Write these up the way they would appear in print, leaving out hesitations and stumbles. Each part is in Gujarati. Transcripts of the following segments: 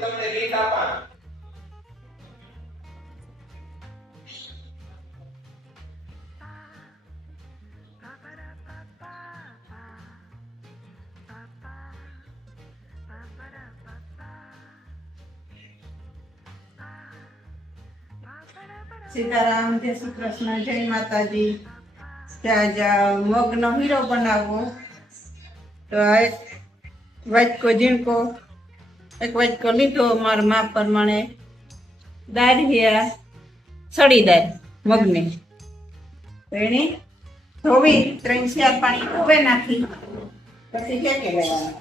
તમને રીત આપા સીતારામ, જય શ્રી કૃષ્ણ, જય માતાજી. ત્યાં મગનો હીરો બનાવવો તો એક વાટકો ઝીણકો, એક વાટકો લીધો મારા માપ પ્રમાણે. દાળ હે સડી દાળ મગની તો એને ધોવી 3-4 પાણી ધોવે નાખી પછી શેકી લેવાના.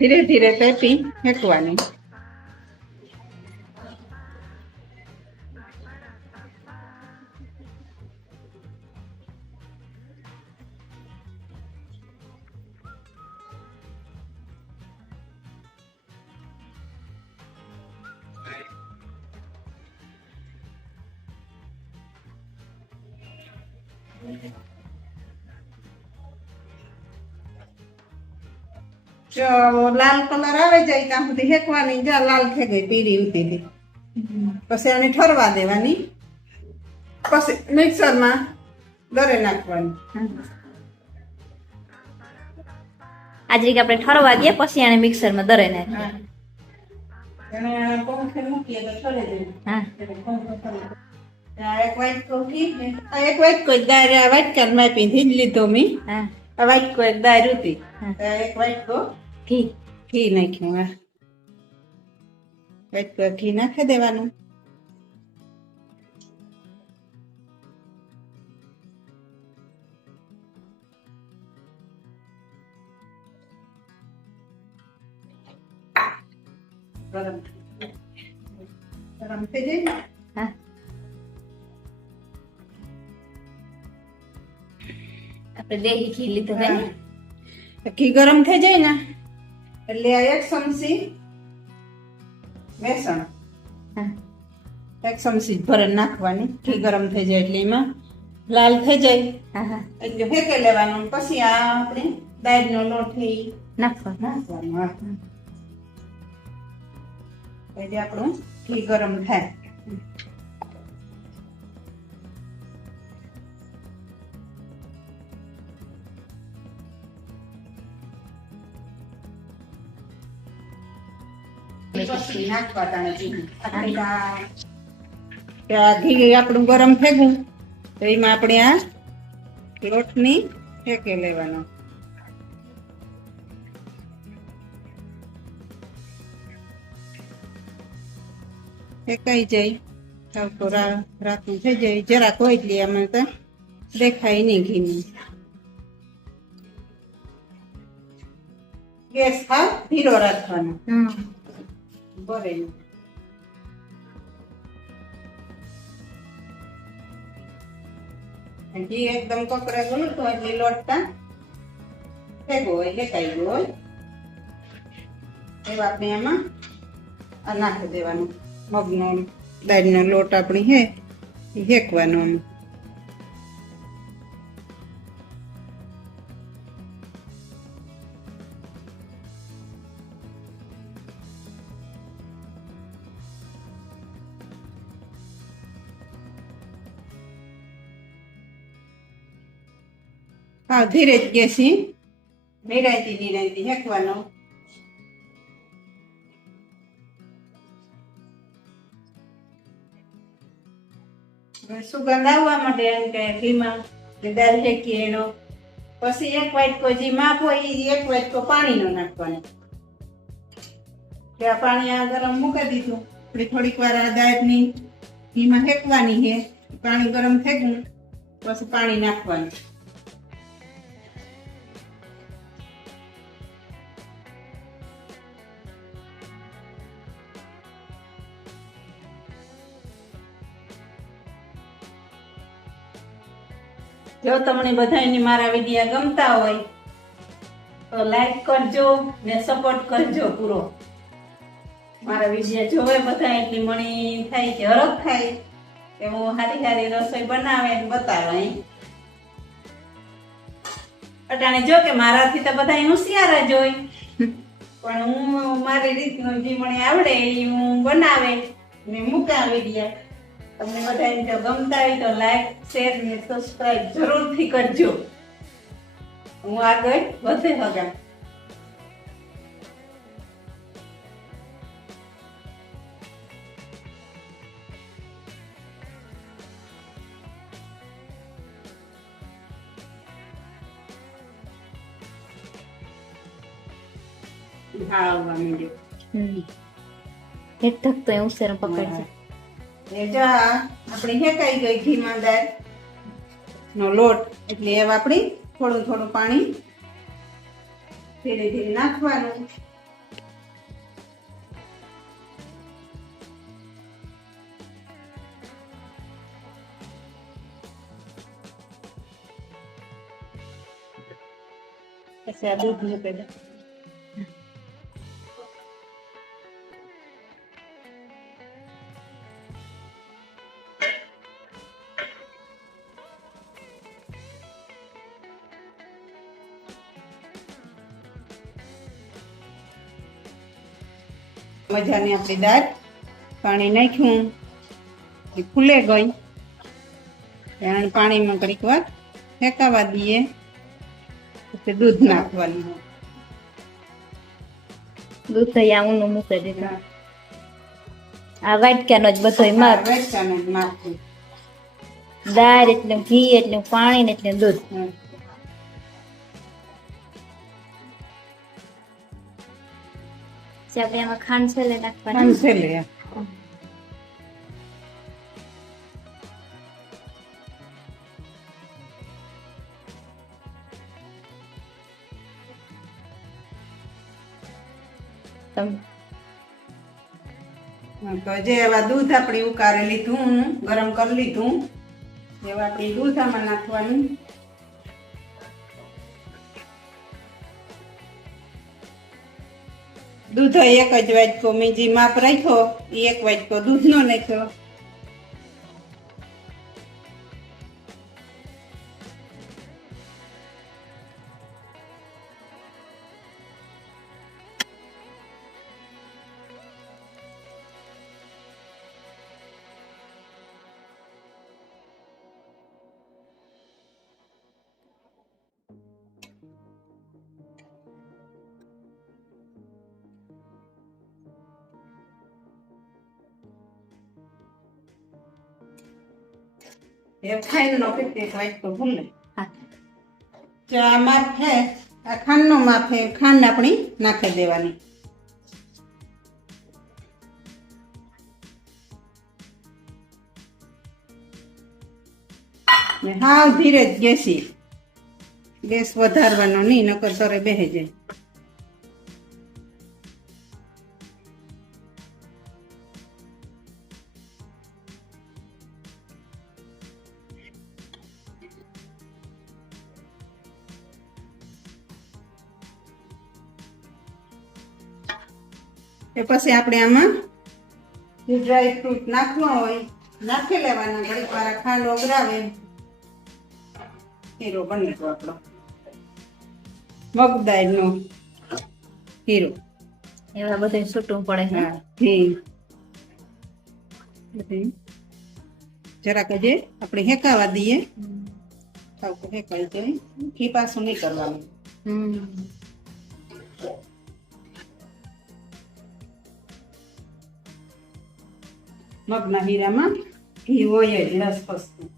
ધીરે ધીરે પેપી ફેંકવાની. જો લાલ કલર આવે જાય ત્યાં સુધી શેકવાની. જ્યાં લાલ થઈ ગઈ પીળી ઉતી પછી એને ઠરવા દેવાની. પછી મિક્સરમાં દરે નાખવાની. આજ રીતે આપણે ઠરવા દઈએ પછી આને મિક્સરમાં દરે નાખીએ. એને પંખે મૂકીએ તો ઠરે હા જાય. એક વાટકો ઘી, એક વાટકો દાળ વાટકા માપી જ લીધો મેં. હા આ વાટકો એક દાળ હતી, હા. એક વાટકો ઘી ઘી નાખ્યું. વાટકો ઘી નાખી દેવાનું. ગરમ થઈ જાય ને હા આપણે દેહી ઘી લીધું હે ને? ઘી ગરમ થઈ જાય ને એટલે આ 1 ચમચી બેસણ, હા 1 ચમચી ભરીને નાખવાની. ઘી ગરમ થઈ જાય એટલે એમાં લાલ થઈ જાય હા હા એટલે ફેંકી લેવાનું. પછી આ આપણે દાળનો લોટ નાખવાનો. એટલે આપણું ઘી ગરમ થાય. પછી નાખવા તાણે ઘી. આ ઘી આપણું ગરમ થઈ ગયું તો એમાં આપણે આ લોટની ફેંકી લેવાનો. ફેંકાઈ જાય સાવ તો રાતનું થઈ જાય. જરાક હોય એટલે આમાં તો દેખાય નહીં ઘીનું. ગેસ હાવ ધીરો રાખવાનો. બરે ઘી એકદમ કકરેલું તો એટલે લોટતા ભેગો હોય, લેકાઈ ગયો હોય એવા આપણે એમાં આ નાખી દેવાનું. મગનો દાળનો લોટ આપણી હે એ શેકવાનો. હા ધીરે જ ગેસી નિરાયતી શેકવાનો. સુગંધ આવવા માટે એમ કે ઘીમાં દાળ શેકીએ એનો પછી 1 વાટકો જે માપ હોય એ 1 વાટકો પાણીનો નાખવાનો. ત્યાં પાણી આ ગરમ મૂકી દીધું. થોડીક વાર આ દાળની ઘીમાં શેકવાની છે. પાણી ગરમ થઈ ગયું પછી પાણી નાખવાનું. જો તમને બધાને મારા વિડિયા ગમતા હોય તો તો લાઈક કરજો ને સપોર્ટ કરજો પૂરો. મારા વિડીયો જોવે બધા એટલી મણી થાય કે હરખ થાય કે હું સારી સારી રસોઈ બનાવે ને બતાવે. અટાણે જો કે મારાથી તો બધા હોશિયાર જ હોય, પણ હું મારી રીતનું જે મને આવડે એ હું બનાવે ને મૂકા વિડીયો. તમને બધાને જો ગમતા હોય તો લાઈક શેર ને સબસ્ક્રાઇબ જરૂરથી કરજો. હું આગળ વધે હગા. એક તક તો એવું શેર પકડશે. એ જો આપણી હેકાઈ ગઈ ઘીમાં દાળ નો લોટ, એટલે એવા આપણી થોડું થોડું પાણી ધીરે ધીરે નાખવાનું. પછી આ દૂધ મૂકી દે. મજાની આપણી દાળ પાણી નાખ્યું એ ફૂલે ગઈ, એને પાણીમાં ઘડીક વાર ફેંકાવા દઈએ. પછી દૂધ નાખવાનું. દૂધ થઈ આવું મૂકી દીધું. આ વાટકાનો જ બધો માર. વેચાને જ નાખવું. દાળ એટલે ઘી એટલે પાણી ને એટલે દૂધ. આપણે આમાં ખાંડ છેલ્લે નાખવાની. છેલ્લે તો જે એવા દૂધ આપણે ઉકાળી લીધું, ગરમ કરી લીધું, એવા આપણે દૂધ આમાં નાખવાનું. દૂધ એક જ વાટકો મેં જે માપ રાખ્યો એ એક વાટકો દૂધનો નાખ્યો. એ ખાંડનો એક વાટકો ભૂલે. જો આ માપ છે, આ ખાંડનો માપ છે, ખાંડ આપણી નાખી દેવાની. હાવ ધીરે જ ગેસી, ગેસ વધારવાનો નહીં, નકર સરે બેહી જાય. એ પછી આપણે આમાં જે ડ્રાય ફ્રૂટ નાખવા હોય નાખી લેવાના. ઘડીક વાર ખાંડ ઓગળાવે, હીરો બની ગયો આપણો મગદાળનો હીરો. એવા બધું છૂટવું પડે. હા, જરાક જે આપણે હેકાવા દઈએ. હેકાઈ જાય, ઘી પાછું નહીં કરવાનું. મગના હીરામાં ઘી હોય જ રસપસતું.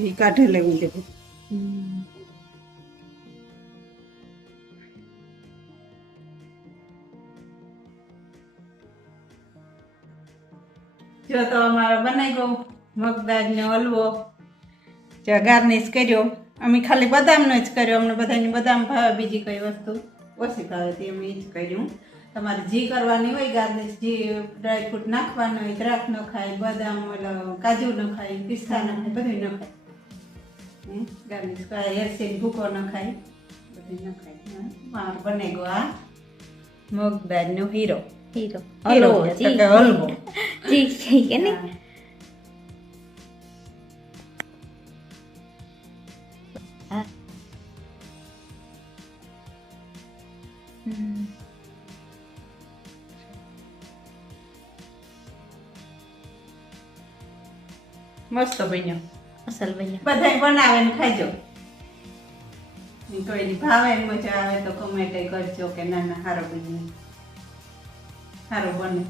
ઘી કાઢી લેવું લીધું. જો તો અમારો બનાવી ગયો મગદાળનો હલવો. જો ગાર્નિશ કર્યો. અમે ખાલી બદામનો જ કર્યો. અમને બધાને બદામ ભાવે, બીજી કઈ વસ્તુ ઓછી ભાવે તે અમે એ જ કર્યું. તમારે જી કરવાની હોય ગાર્નિશ, જી ડ્રાયફ્રૂટ નાખવાનું હોય, દ્રાક્ષ ન ખાય, બદામ ઓલો કાજુ ન ખાય, પિસ્તા ન ખાય, બધું ન ખાય. ગાર્નિશ ખાય, એરસી ભૂકો ન ખાય, બધું ન ખાય. મારો બને ગયો આ મગદાળનો હીરો. હીરો હલવો હલવો એટલે કે હલવો. જી જી કે ને હા. મસ્ત બન્યો. અસલ બન્યા. બધાય બનાવે ને ખાજો. કોઈની ભાવે ને મજા આવે તો કમેન્ટ કરજો કે ના ના સારો બને, સારું બને.